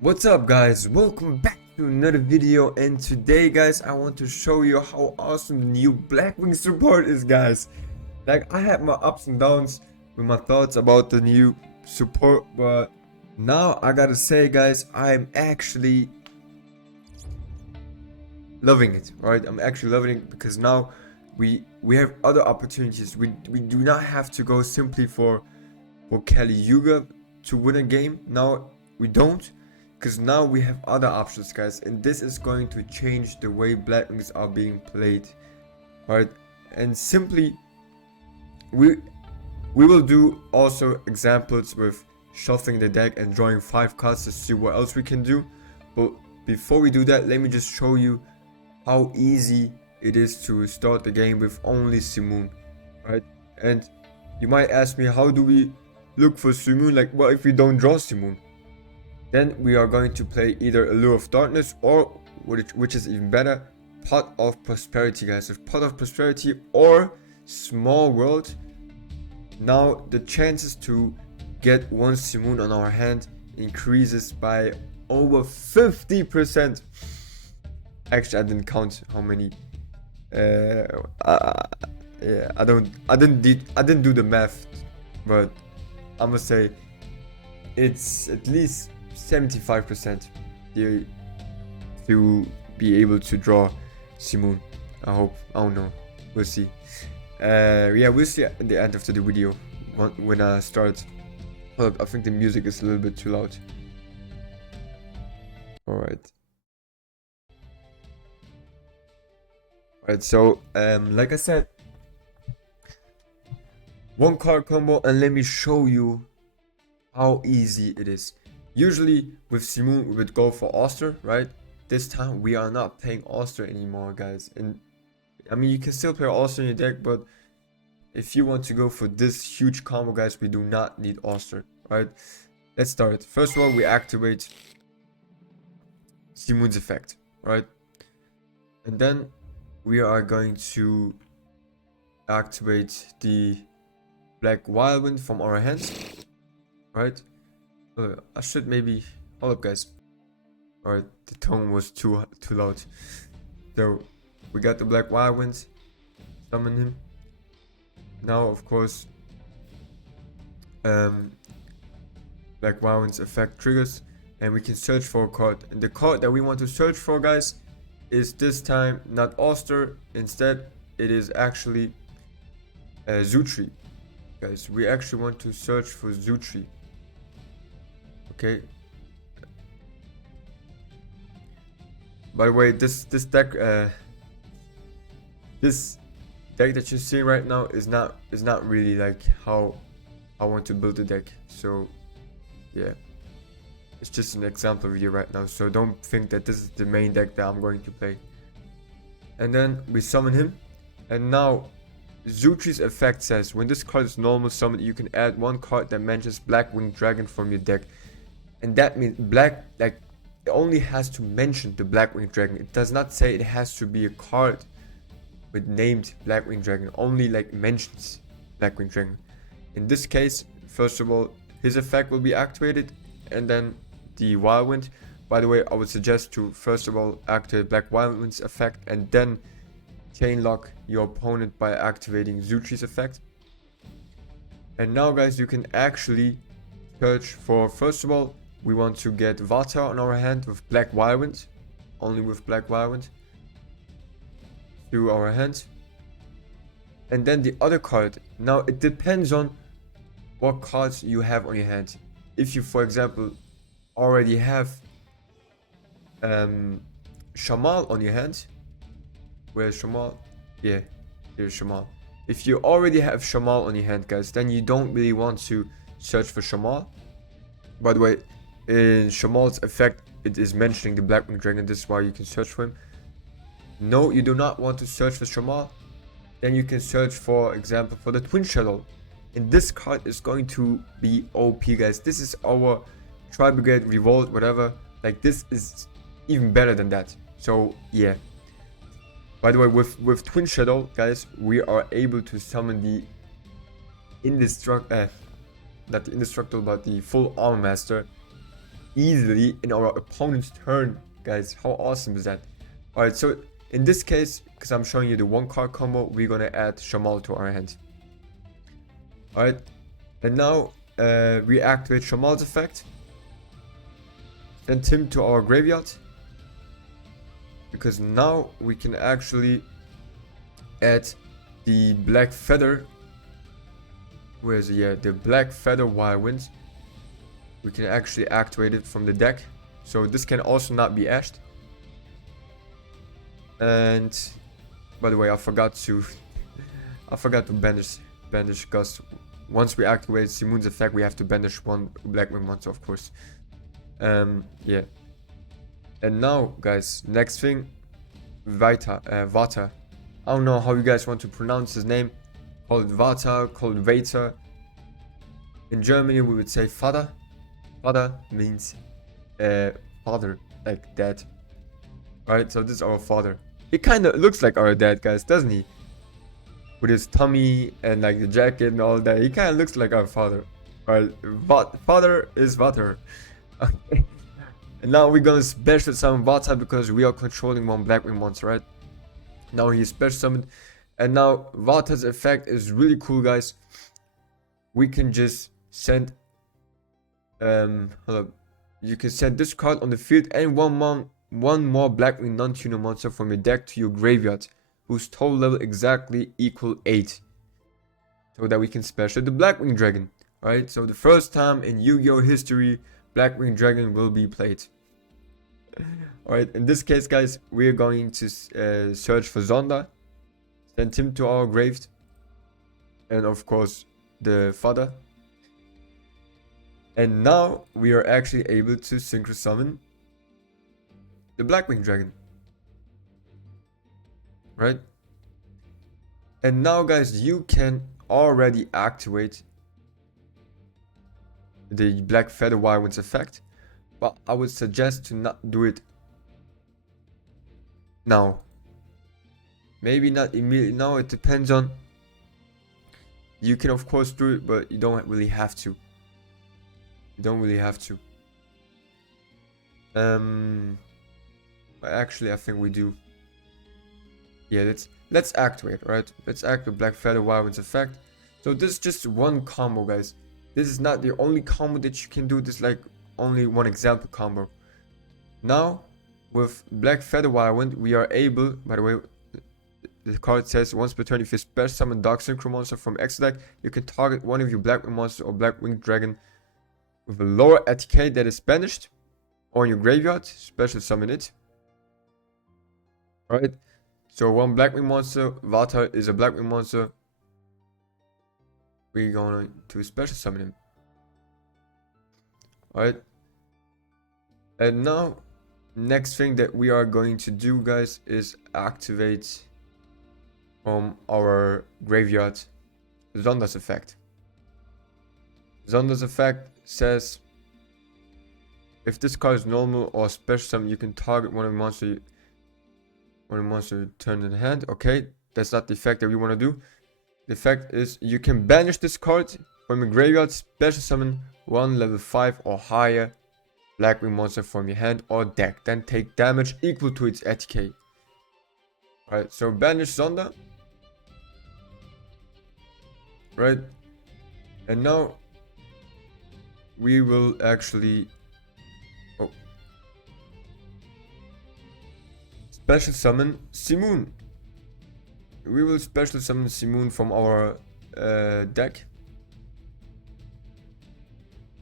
What's up guys, welcome back to another video, and today guys I want to show you how awesome the new Blackwing support is guys. Like, I had my ups and downs with my thoughts about the new support, but now I gotta say guys, I'm actually loving it, right? I'm actually loving it because now we have other opportunities. We do not have to go simply for Kali Yuga to win a game. Now we don't, because now we have other options guys, and this is going to change the way Blackwings are being played, right? And simply we will do also examples with shuffling the deck and drawing 5 cards to see what else we can do. But before we do that, let me just show you how easy it is to start the game with only Simoon, right? And you might ask me, how do we look for Simoon? Like, what if we don't draw Simoon? Then we are going to play either Allure of Darkness or, which is even better, Pot of Prosperity guys. With Pot of Prosperity or Small World, now the chances to get one Simoon on our hand increases by over 50%. Actually, I didn't count how many. Yeah, I didn't do the math, but I'm gonna say it's at least 75% to be able to draw Simoon. I hope. I don't know. We'll see. Yeah, we'll see at the end of the video when I start. Hold up, I think the music is a little bit too loud. Alright. Alright, so like I said, one card combo, and let me show you how easy it is. Usually with Simoon we would go for Oster, right? This time we are not playing Oster anymore guys, and I mean, you can still play Oster in your deck, but if you want to go for this huge combo guys, we do not need Oster, right? Let's start. First of all, we activate Simoon's effect, right? And then we are going to activate the Black Whirlwind from our hands, right? I should maybe hold up guys. Alright, the tone was too loud. So we got the Black Whirlwind, summon him. Now of course Black Whirlwind's effect triggers and we can search for a card, and the card that we want to search for guys is this time not Oster. Instead it is actually Zutri guys. We actually want to search for Zutri. Okay. By the way, this deck that you're seeing right now is not really like how I want to build the deck. So yeah, it's just an example video right now. So don't think that this is the main deck that I'm going to play. And then we summon him, and now Zutri's effect says when this card is normal summoned, you can add one card that mentions Blackwing Dragon from your deck. And that means it only has to mention the Blackwing Dragon. It does not say it has to be a card with named Blackwing Dragon. It only like mentions Blackwing Dragon. In this case, first of all, his effect will be activated, and then the Whirlwind. By the way, I would suggest to first of all activate Black Whirlwind's effect and then chain lock your opponent by activating Zutri's effect. And now guys, you can actually search for, first of all, we want to get Vata on our hand with Black Whirlwind, only with Black Whirlwind to our hand. And then the other card, now it depends on what cards you have on your hand. If you, for example, already have Shamal on your hand, where's Shamal? Yeah, here's Shamal. If you already have Shamal on your hand guys, then you don't really want to search for Shamal. By the way, in Shamal's effect, it is mentioning the Blackwing Dragon. This is why you can search for him. No, you do not want to search for Shamal. Then you can search, for example, for the Twin Shadow. And this card is going to be OP guys. This is our Tri-Brigade Revolt, whatever. Like, this is even better than that. So yeah. By the way, with Twin Shadow guys, we are able to summon the not the Indestructible, but the full Armor Master easily in our opponent's turn, guys. How awesome is that? Alright, so in this case, because I'm showing you the 1-card combo, we're gonna add Shamal to our hand. Alright, and now we activate Shamal's effect. Send him to our graveyard. Because now we can actually add the Black Feather. Where is it? Yeah, the Black Feather Wild Winds. We can actually activate it from the deck. So this can also not be ashed. And by the way, I forgot to banish because once we activate Simoon's effect, we have to banish one Blackwing monster, of course. Yeah. And now, guys, next thing, Vata. I don't know how you guys want to pronounce his name. Call it Vata, call it Vata. In Germany, we would say Vater. Vater means father, like dad. Alright, so this is our father. He kind of looks like our dad, guys, doesn't he? With his tummy and like the jacket and all that. He kind of looks like our father. Alright, father is Vater. Okay. And now we're gonna special summon Vata because we are controlling one Blackwing monster, right? Now he's special summoned. And now Vata's effect is really cool, guys. We can just send hold up. You can send this card on the field and one more Blackwing non-tuner monster from your deck to your graveyard, whose total level exactly equal 8. So that we can special the Blackwing Dragon. Alright, so the first time in Yu-Gi-Oh! History, Blackwing Dragon will be played. Alright, in this case, guys, we're going to search for Zonda, send him to our grave, and of course, the father. And now we are actually able to Synchro summon the Blackwing Dragon. Right? And now, guys, you can already activate the Black Feather Wild Winds effect. But I would suggest to not do it now. Maybe not immediately now, it depends on. You can of course do it, but you don't really have to. You don't really have to. Actually I think we do. Yeah, let's activate, right? Let's activate Black Feather Wild Winds effect. So this is just one combo, guys. This is not the only combo that you can do. This is like only one example combo. Now, with Black Feather Wild Wind, we are able, by the way, the card says once per turn, if you special summon Dark Synchro monster from X deck, you can target one of your Blackwing monster or Blackwing Dragon with a lower ATK that is banished or in your graveyard, special summon it. Alright, so one Blackwing monster, Vata is a Blackwing monster. We're going to special summon him. Alright. And now, next thing that we are going to do, guys, is activate from our graveyard Zonda's effect. Zonda's effect says if this card is normal or special summon, you can target one of the monster turned in hand. Okay, that's not the effect that we want to do. The effect is you can banish this card from your graveyard, special summon one level 5 or higher Blackwing monster from your hand or deck, then take damage equal to its ATK. Alright, so banish Zonda. Right, and now we will actually special summon Simoon. We will special summon Simoon from our deck.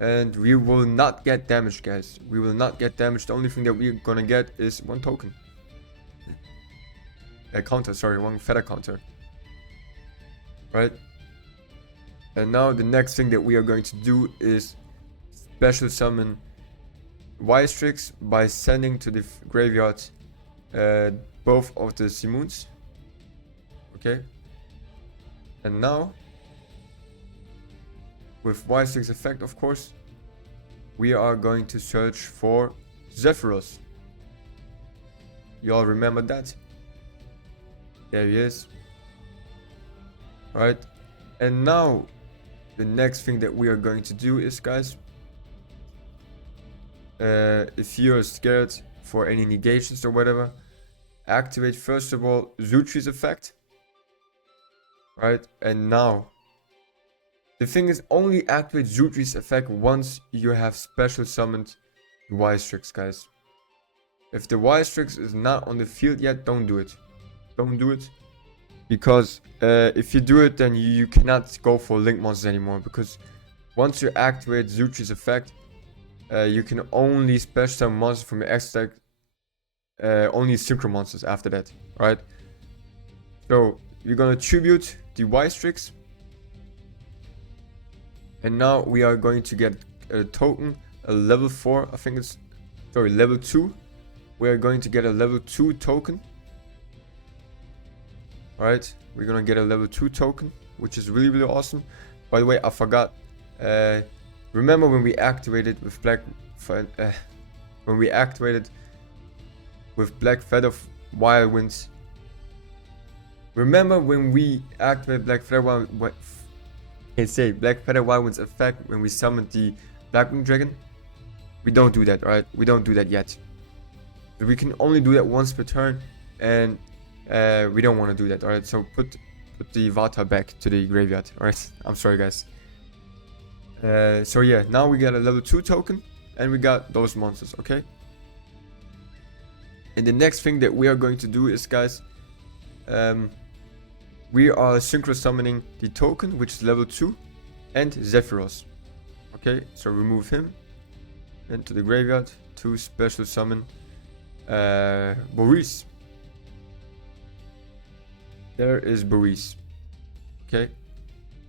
And we will not get damage, guys. We will not get damage. The only thing that we're gonna get is one token. A counter, sorry, one feather counter. Right? And now the next thing that we are going to do is special summon Strix by sending to the graveyard both of the Simoons. Okay. And now, with Strix effect, of course, we are going to search for Zephyros. You all remember that? There he is. Alright. And now, the next thing that we are going to do is, guys, if you're scared for any negations or whatever, activate first of all Zutri's effect. Right, and now the thing is, only activate Zutri's effect once you have special summoned the Y-Strix, guys. If the Y-Strix is not on the field yet, don't do it. Don't do it. Because if you do it, then you cannot go for link monsters anymore. Because once you activate Zutri's effect, you can only special summon monsters from your X deck. Only Synchro monsters after that, right? So we're gonna tribute the Y-Strix. And now we are going to get a token, a level 4, I think it's, sorry, level 2. We are going to get a level 2 token. Alright, we're gonna get a level 2 token, which is really, really awesome. By the way, I forgot. Remember when we activated with Black Feather Wild Winds? Remember when we activated Black Feather Wild Winds effect when we summoned the Blackwing Dragon? We don't do that, right? We don't do that yet. We can only do that once per turn, and we don't want to do that, alright? So put the Vata back to the graveyard, alright? I'm sorry, guys. So yeah, now we got a level 2 token, and we got those monsters, okay? And the next thing that we are going to do is, guys, we are synchro summoning the token, which is level 2, and Zephyros. Okay, so remove him into the graveyard to special summon Boris. There is Boris. Okay,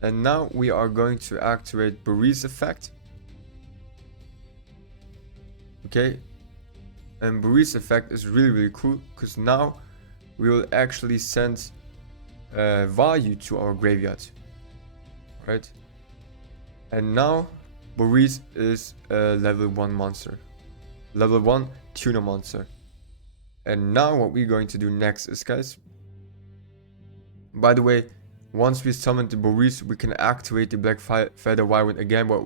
and now we are going to activate Boris effect. Okay, and Boris effect is really, really cool because now we will actually send value to our graveyard, right? And now Boris is a level 1 monster, level 1 tuner monster. And now what we're going to do next is, guys, by the way, once we summon the Boris, we can activate the Black Feather Wild again, but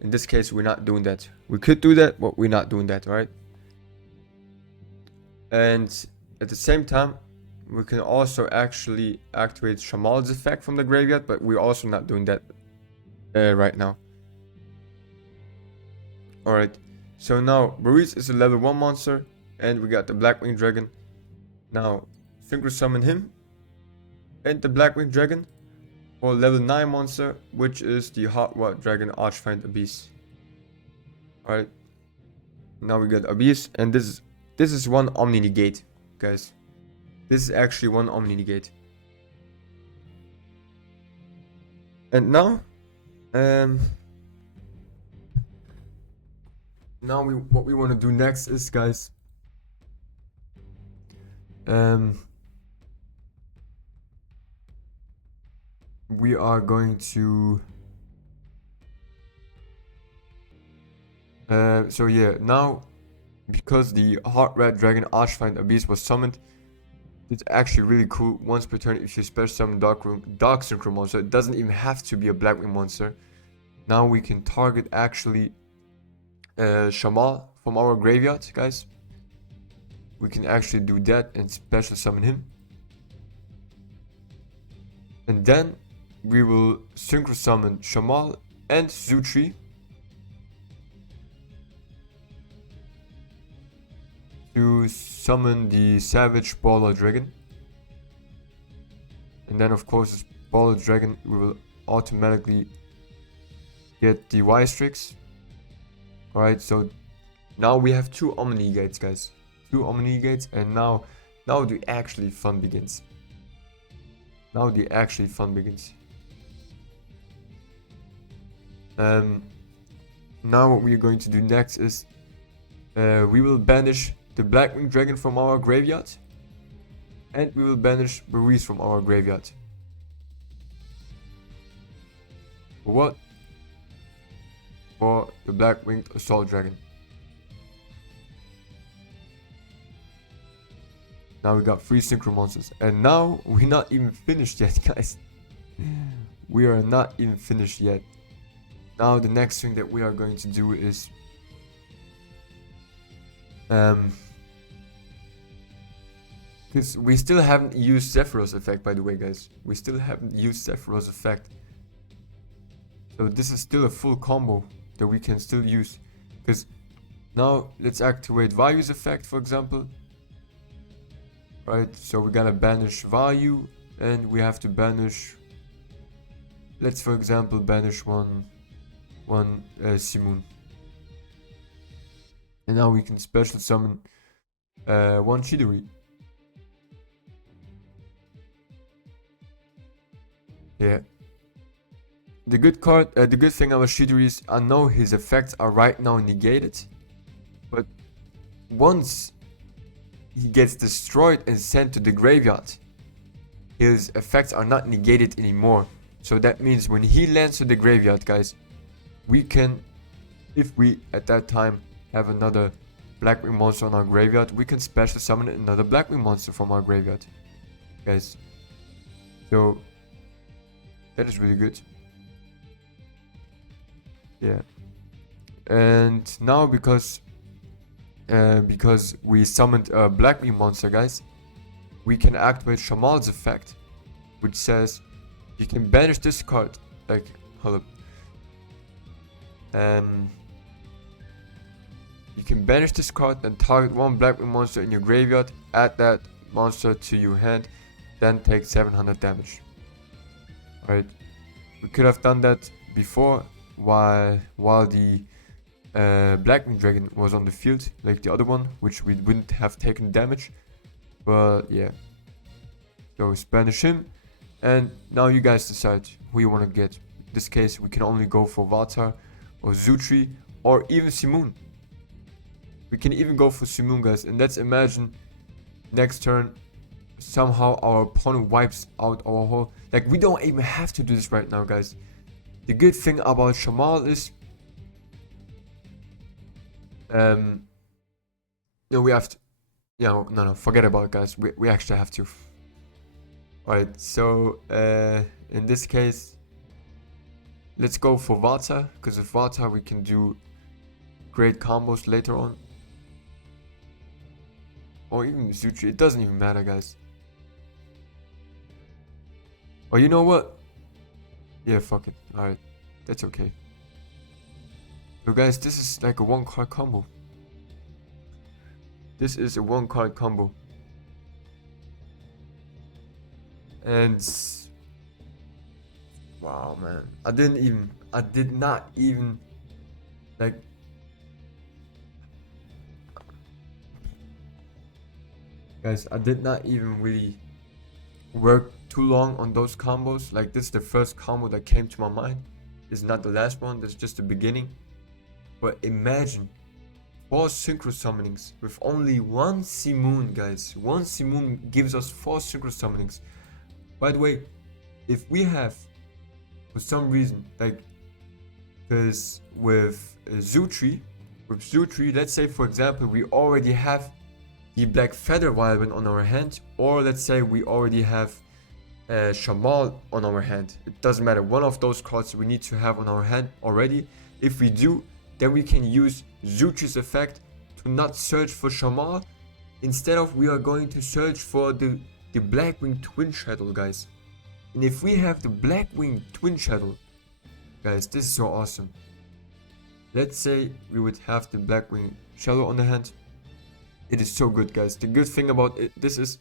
in this case we're not doing that. We could do that, but we're not doing that, right? And at the same time, we can also actually activate Shamal's effect from the graveyard, but we're also not doing that right now. Alright, so now Boris is a level 1 monster, and we got the Blackwing Dragon. Now, Synchro summon him, and the Blackwing Dragon for level 9 monster, which is the Hot Rod Dragon Archfiend Abyss. Alright, now we got Abyss, and this is one Omni Negate, guys. This is actually one Omni Negate. And now, what we want to do next is, guys, we are going to so yeah, now because the Hot Red Dragon Archfiend Abyss was summoned, it's actually really cool. Once per turn, if you special summon Dark Synchro monster, it doesn't even have to be a Blackwing monster. Now we can target actually Shamal from our graveyard, guys. We can actually do that and special summon him. And then we will synchro summon Shamal and Zutri. To summon the Savage Baller Dragon. And then of course this Baller Dragon, we will automatically get the Y-Strix. Alright, so now we have 2 Omni Gates, guys. 2 Omni Gates, and now the actually fun begins. Now the actually fun begins. Now what we are going to do next is we will banish the Blackwing Dragon from our graveyard, and we will banish Boris from our graveyard. For what? For the Blackwinged Assault Dragon. Now we got 3 Synchro monsters, and now we're not even finished yet, guys. We are not even finished yet. Now the next thing that we are going to do is Because we still haven't used Sephiroth's effect, by the way, guys. We still haven't used Sephiroth's effect. So this is still a full combo that we can still use. Because now let's activate Value's effect, for example. Right, so we're gonna banish Value, and we have to banish. Let's, for example, banish one Simoon. And now we can special summon one Chidori. Yeah. The good thing about Chidori is I know his effects are right now negated, but once he gets destroyed and sent to the graveyard, his effects are not negated anymore. So that means when he lands to the graveyard, guys, we can, if we at that time have another Blackwing monster on our graveyard, we can special summon another Blackwing monster from our graveyard, guys. So that is really good. Yeah. And now because we summoned a Blackwing monster, guys, we can activate Shamal's effect, which says you can banish this card. Like, hold up. You can banish this card and target one Blackwing monster in your graveyard, add that monster to your hand, then take 700 damage. Right? We could have done that before while the Blackwing Dragon was on the field, like the other one, which we wouldn't have taken damage. But yeah. So banish him, and now you guys decide who you want to get. In this case, we can only go for Vatar or Zutri or even Simoon. We can even go for Simoon, guys, and let's imagine next turn somehow our opponent wipes out our whole... Like, we don't even have to do this right now, guys. The good thing about Shamal is... No, we have to... Yeah, no, forget about it, guys. We actually have to. Alright, so in this case, let's go for Vata, because with Vata we can do great combos later on. Or even Zutri, it doesn't even matter, guys. Or you know what? Yeah, fuck it. Alright, that's okay. So guys, this is like a one card combo. This is a one card combo. And wow, man, I did not even like, guys, I did not even really work too long on those combos. Like, this is the first combo that came to my mind. This is not the last one, this is just the beginning. But imagine 4 Synchro summonings with only one Simoon, guys. One Simoon gives us 4 Synchro summonings. By the way, if we have, for some reason, like, because with Zutri, let's say for example we already have the Black Feather Wildman on our hand, or let's say we already have Shamal on our hand. It doesn't matter, one of those cards we need to have on our hand already. If we do, then we can use Zutri's effect to not search for Shamal. Instead of, we are going to search for the Blackwing Twin Shadow, guys. And if we have the Blackwing Twin Shadow, guys, this is so awesome. Let's say we would have the Blackwing Shadow on the hand. It is so good, guys. The good thing about this is,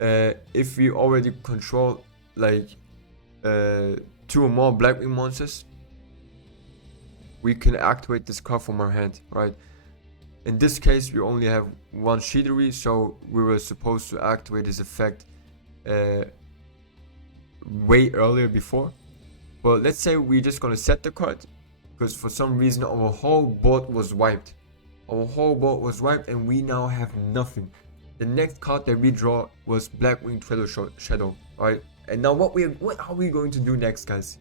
if we already control like 2 or more Blackwing monsters, we can activate this card from our hand, right? In this case, we only have one Chidori, so we were supposed to activate this effect way earlier before. But let's say we're just gonna set the card, because for some reason our whole board was wiped. And we now have nothing. The next card that we draw was Blackwing Shadow, alright? And now what are we going to do next, guys?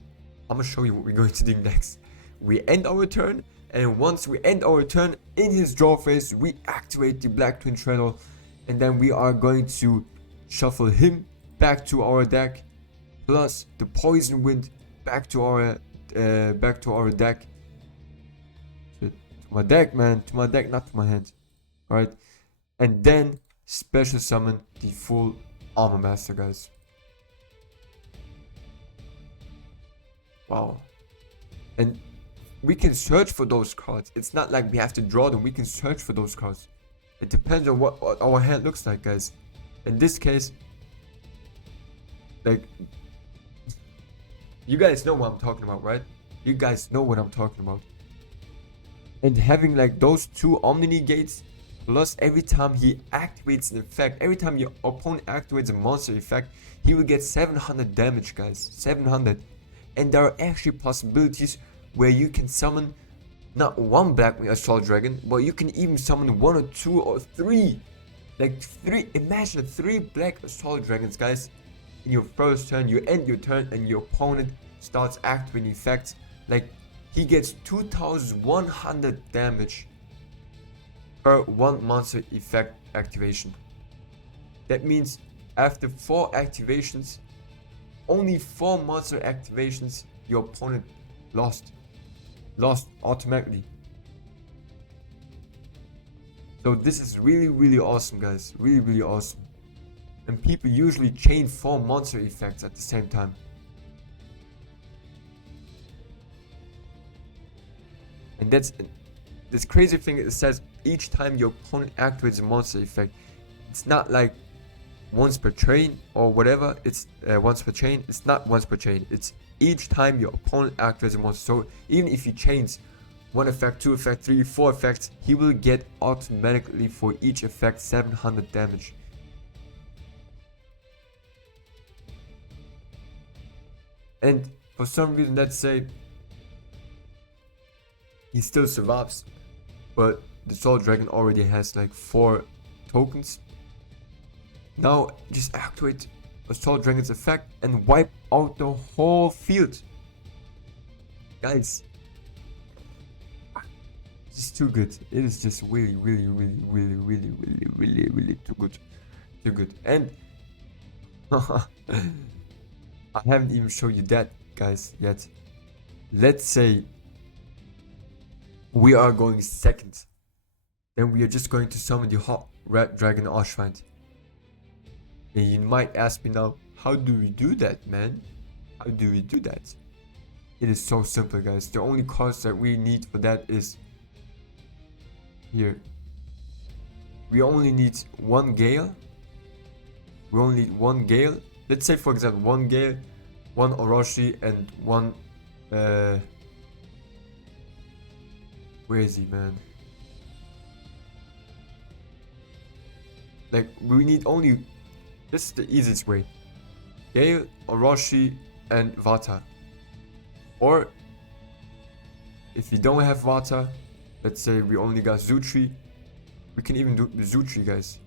I'm gonna show you what we're going to do next. We end our turn, and once we end our turn, in his draw phase, we activate the Black Twin Shadow, and then we are going to shuffle him back to our deck, plus the Poison Wind back to our deck. To my deck, man, to my deck, not to my hand. Alright, and then special summon the full Armor Master, guys. Wow. And we can search for those cards. It's not like we have to draw them. We can search for those cards. It depends on what our hand looks like, guys. In this case, like, you guys know what I'm talking about, right? You guys know what I'm talking about. And having like those two Omni negates, plus every time he activates an effect, every time your opponent activates a monster effect, he will get 700 damage, guys. 700. And there are actually possibilities where you can summon not one Blackwing Assault Dragon, but you can even summon 1 or 2 or 3. Like 3, imagine 3 Black Assault Dragons, guys. In your first turn, you end your turn and your opponent starts activating effects. Like, he gets 2100 damage per 1 monster effect activation. That means after 4 activations, only 4 monster activations, your opponent lost automatically. So this is really awesome, guys. Really awesome. And people usually chain 4 monster effects at the same time. And that's this crazy thing. It says each time your opponent activates a monster effect. It's not like once per chain or whatever. It's once per chain. It's not once per chain. It's each time your opponent activates a monster. So even if he chains 1 effect, 2 effect, 3, 4 effects, he will get automatically for each effect 700 damage. And for some reason, let's say he still survives, but the Soul Dragon already has like 4 tokens. Now just activate a Soul Dragon's effect and wipe out the whole field. Guys, it's too good. It is just really too good. Too good. And I haven't even shown you that, guys, yet. Let's say we are going second. Then we are just going to summon the Hot Red Dragon Archfiend. And you might ask me now, how do we do that, man? How do we do that? It is so simple, guys. The only cards that we need for that is here. We only need 1 Gale. We only need 1 Gale. Let's say, for example, 1 Gale, 1 Orochi, and 1 where is he, man? Like, we need only, this is the easiest way. Gale, Orochi, and Vata. Or if you don't have Vata, let's say we only got Zutri, we can even do it with Zutri, guys.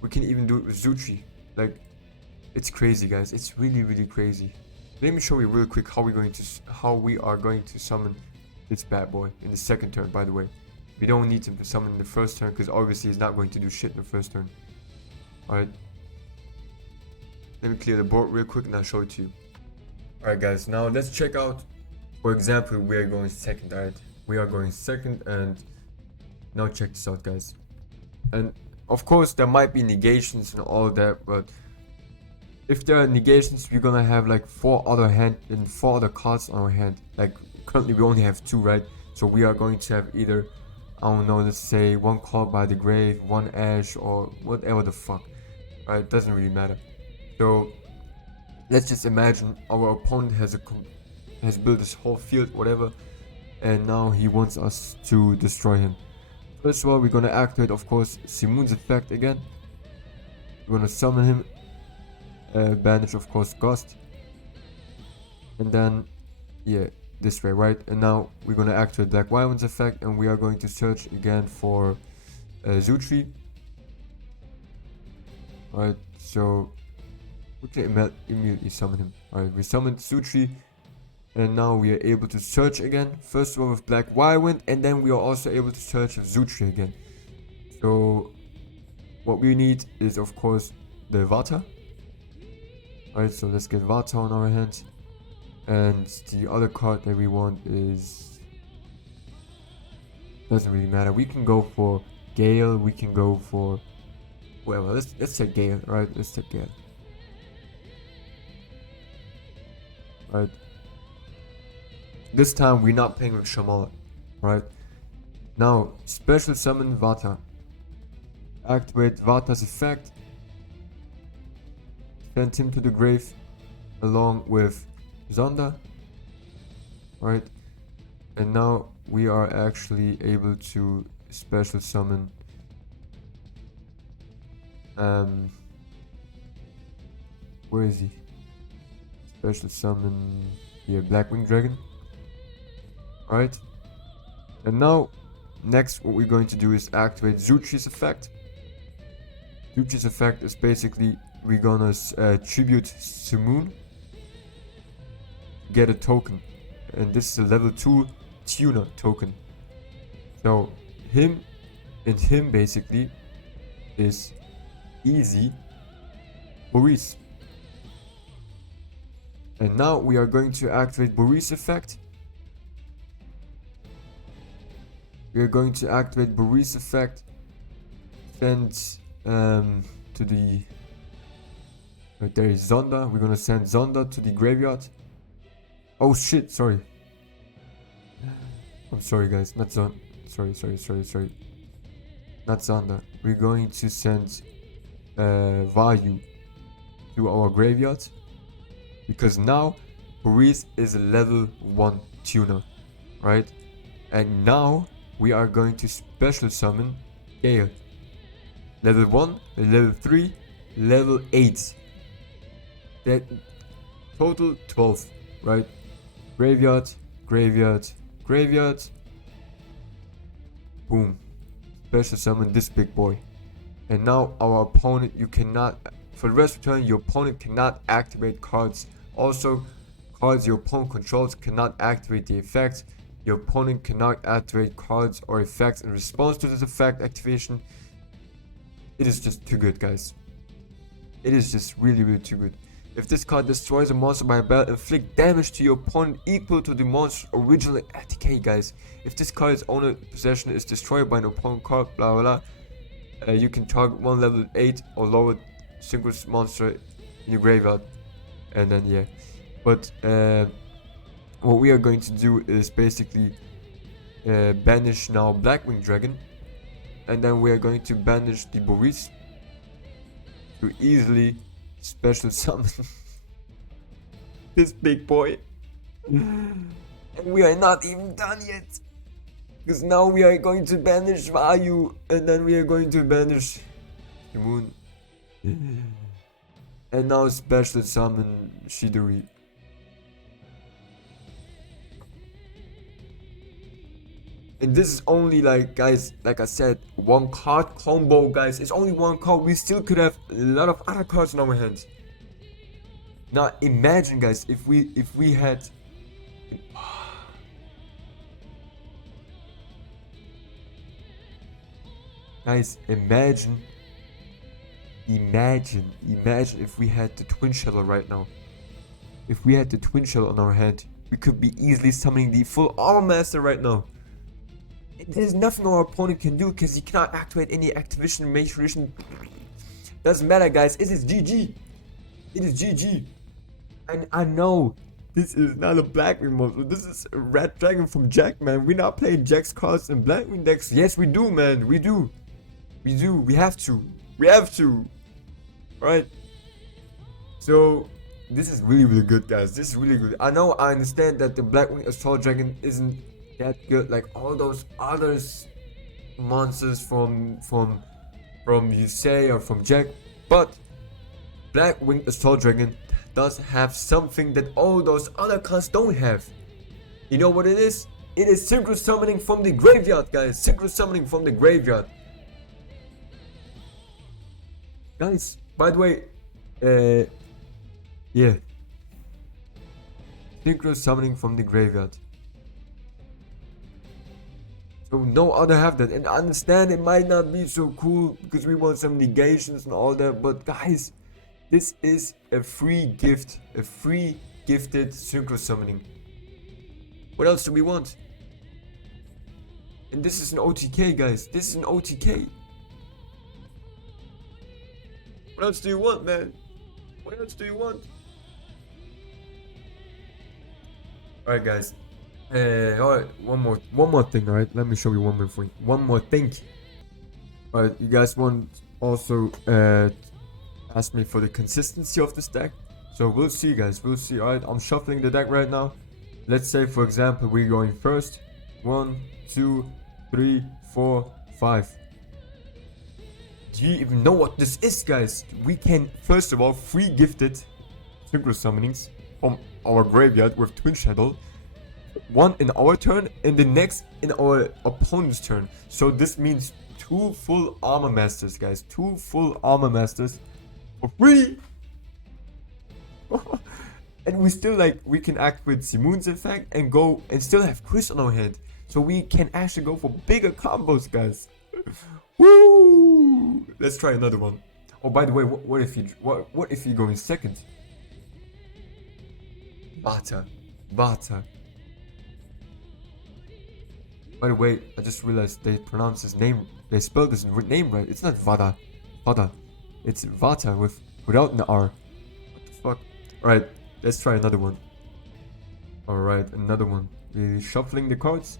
We can even do it with Zutri. Like, it's crazy, guys. It's really crazy. Let me show you real quick how we are going to summon this bad boy in the second turn. By the way, we don't need him to summon in the first turn because obviously he's not going to do shit in the first turn. Alright, let me clear the board real quick and I'll show it to you. Alright, guys, now let's check out, for example, we are going second. Alright, we are going second, and now check this out, guys. And of course there might be negations and all that, but if there are negations, we're gonna have like 4 other cards on our hand. Like, currently we only have 2, right? So we are going to have either, I don't know, let's say 1 Call by the Grave, 1 Ash, or whatever the fuck. Right? It doesn't really matter. So let's just imagine our opponent has built this whole field, whatever, and now he wants us to destroy him. First of all, we're gonna activate, of course, Simoon's effect again. We're gonna summon him. Bandage, of course, Ghost, and then yeah, this way, right? And now we're gonna activate Blackwing's effect, and we are going to search again for Zutri. Alright, so we can immediately summon him. Alright, we summoned Zutri, and now we are able to search again. First of all with Black Wild, and then we are also able to search with Zutri again. So what we need is, of course, the Vata. Alright, so let's get Vata on our hands. And the other card that we want is, doesn't really matter. We can go for Gale, we can go for whoever. Let's take Gale, right? Let's take Gale. Right. This time we're not playing with Shamala, right? Now, special summon Vata. Activate Vata's effect. Send him to the grave along with Zonda, right? And now we are actually able to special summon where is he? Special summon here, Blackwing Dragon. Alright. And now next what we're going to do is activate Zuchi's effect. Zuchi's effect is basically we're gonna tribute Sumoon, get a token, and this is a level 2 tuner token. So him basically is easy Boris. And now we are going to activate Boris effect. We are going to activate Boris effect. Send to the right there is Zonda. We're gonna send Zonda to the graveyard. Oh shit, sorry. I'm sorry guys, not Zonda. Sorry. Not Zonda. We're going to send Vayu to our graveyard. Because now Boris is a level 1 tuner. Right? And now we are going to special summon Gale. Level 1, level 3, level 8. That total 12, right? Graveyard. Boom. Special summon this big boy. And now our opponent, you cannot, for the rest of the turn, your opponent cannot activate cards. Also, cards your opponent controls cannot activate the effects. Your opponent cannot activate cards or effects in response to this effect activation. It is just too good, guys. It is just really too good. If this card destroys a monster by a battle, inflict damage to your opponent equal to the monster's original ATK, guys. If this card's owner possession is destroyed by an opponent card, blah blah blah, you can target one level 8 or lower synchro monster in your graveyard. And then yeah. But what we are going to do is basically banish now Blackwing Dragon. And then we are going to banish the Boris to easily special summon this big boy. And we are not even done yet. Because now we are going to banish Vayu. And then we are going to banish the moon. And now special summon Shidori. And this is only like, guys, like I said, one card combo, guys. It's only one card. We still could have a lot of other cards in our hands. Now imagine, guys, if we had guys, imagine if we had the Twin Shell right now. If we had the Twin Shell on our hand, we could be easily summoning the full Armor Master right now. There's nothing our opponent can do because he cannot activate any activation, maturation. Doesn't matter, guys. It is GG. It is GG. And I know this is not a Blackwing monster. This is a Red Dragon from Jack, man. We're not playing Jack's cards in Blackwing decks. Yes, we do, man. We do. We have to. Right? So this is really good, guys. This is really good. I know, I understand that the Blackwing Assault Dragon isn't that good like all those other monsters from Yusei or from Jack, but Blackwing Assault Dragon does have something that all those other cards don't have. You know what it is? It is Synchro Summoning from the graveyard, guys. Synchro Summoning from the graveyard. Guys, by the way, yeah, Synchro Summoning from the graveyard. So no other have that, and I understand it might not be so cool because we want some negations and all that, but guys, this is a free gift, a free gifted Synchro Summoning. What else do we want? And this is an OTK, guys. This is an OTK. What else do you want, man? What else do you want? Alright, guys. Alright, one more thing, alright? Let me show you one more thing. One more thing. Alright, you guys want also ask me for the consistency of this deck. So we'll see, guys. We'll see. Alright, I'm shuffling the deck right now. Let's say, for example, we're going first. 1, 2, 3, 4, 5. Do you even know what this is, guys? We can, first of all, free gifted Synchro summonings from our graveyard with Twin Shadow. One in our turn and the next in our opponent's turn. So this means 2 full armor masters, guys. 2 full armor masters for free. And we still, like, we can activate Simoon's effect and go and still have Chris on our hand. So we can actually go for bigger combos, guys. Woo! Let's try another one. Oh, by the way, what if you go in second? Vata. By the way, I just realized they pronounce his name. They spelled his name right. It's not Vada. It's Vata without an R. What the fuck? Alright, let's try another one. Alright, another one. We're shuffling the cards.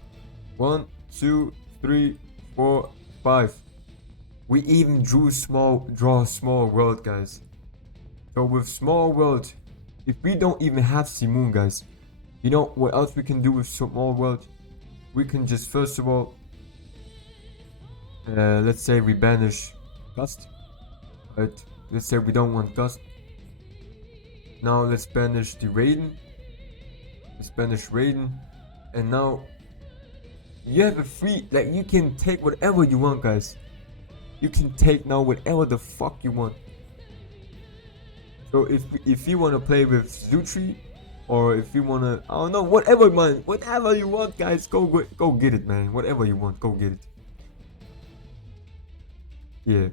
1, 2, 3, 4, 5. We even draw small world, guys. So with small world, if we don't even have Simoon, guys, you know what else we can do with small world? We can just, first of all, let's say we banish Gust. Right? Let's say we don't want Gust. Now let's banish the Raiden. Let's banish Raiden. And now you have a free, like, you can take whatever you want, guys. You can take now whatever the fuck you want. So if you want to play with Zutri, or if you want to, I don't know, whatever, man, whatever you want, guys, go get it, man. Whatever you want, go get it. Yeah,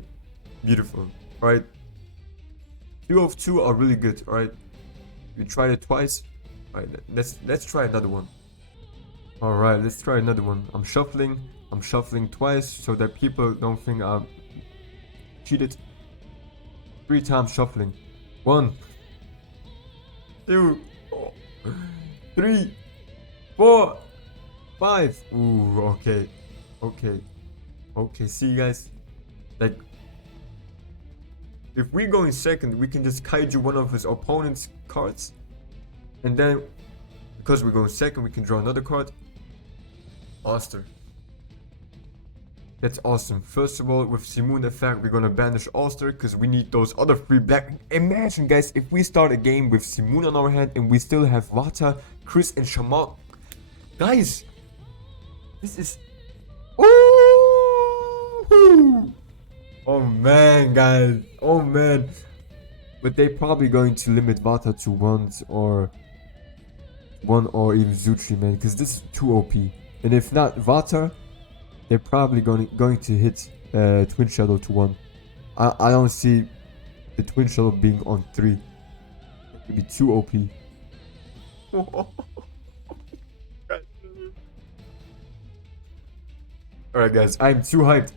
beautiful. Right, 2 of 2 are really good. All right, we tried it twice. All right, let's try another one. All right, let's try another one. I'm shuffling twice so that people don't think I'm cheated. 3 times shuffling. 1, 2, 3, 4, 5. Ooh, okay. See, guys, like, if we go in second, we can just kaiju one of his opponent's cards, and then because we're going second, we can draw another card. Oster. That's awesome. First of all, with Simoon effect, we're gonna banish Oster because we need those other 3 black. Imagine, guys, if we start a game with Simoon on our hand and we still have Vata, Chris, and Shamal. Guys, this is. Ooh! Oh man, guys. Oh man. But they're probably going to limit Vata to one or even Zutri, man, because this is too OP. And if not Vata, they're probably going to hit Twin Shadow to 1. I don't see the Twin Shadow being on 3. It would be too OP. Alright, guys, I'm too hyped.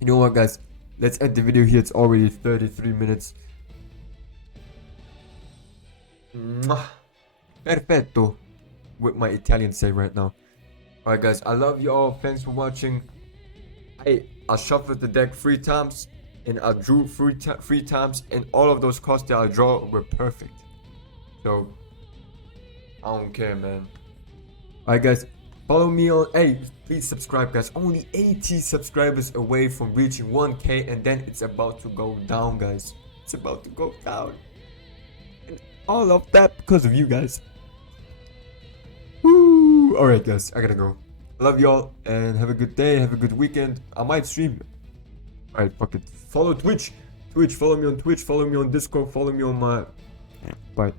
You know what, guys? Let's end the video here. It's already 33 minutes. Perfetto. What my Italian say right now. Alright, guys, I love you all. Thanks for watching. I shuffled the deck 3 times and I drew 3 times, and all of those cards that I draw were perfect. So I don't care, man. Alright, guys, follow me on. Hey, please subscribe, guys. Only 80 subscribers away from reaching 1K, and then it's about to go down, guys. It's about to go down, and all of that because of you guys. Woo! Alright, guys, I gotta go. Love y'all and have a good day, have a good weekend. I might stream. Alright, fuck it. Follow Twitch. Follow me on Twitch, follow me on Discord, follow me on my. Bye.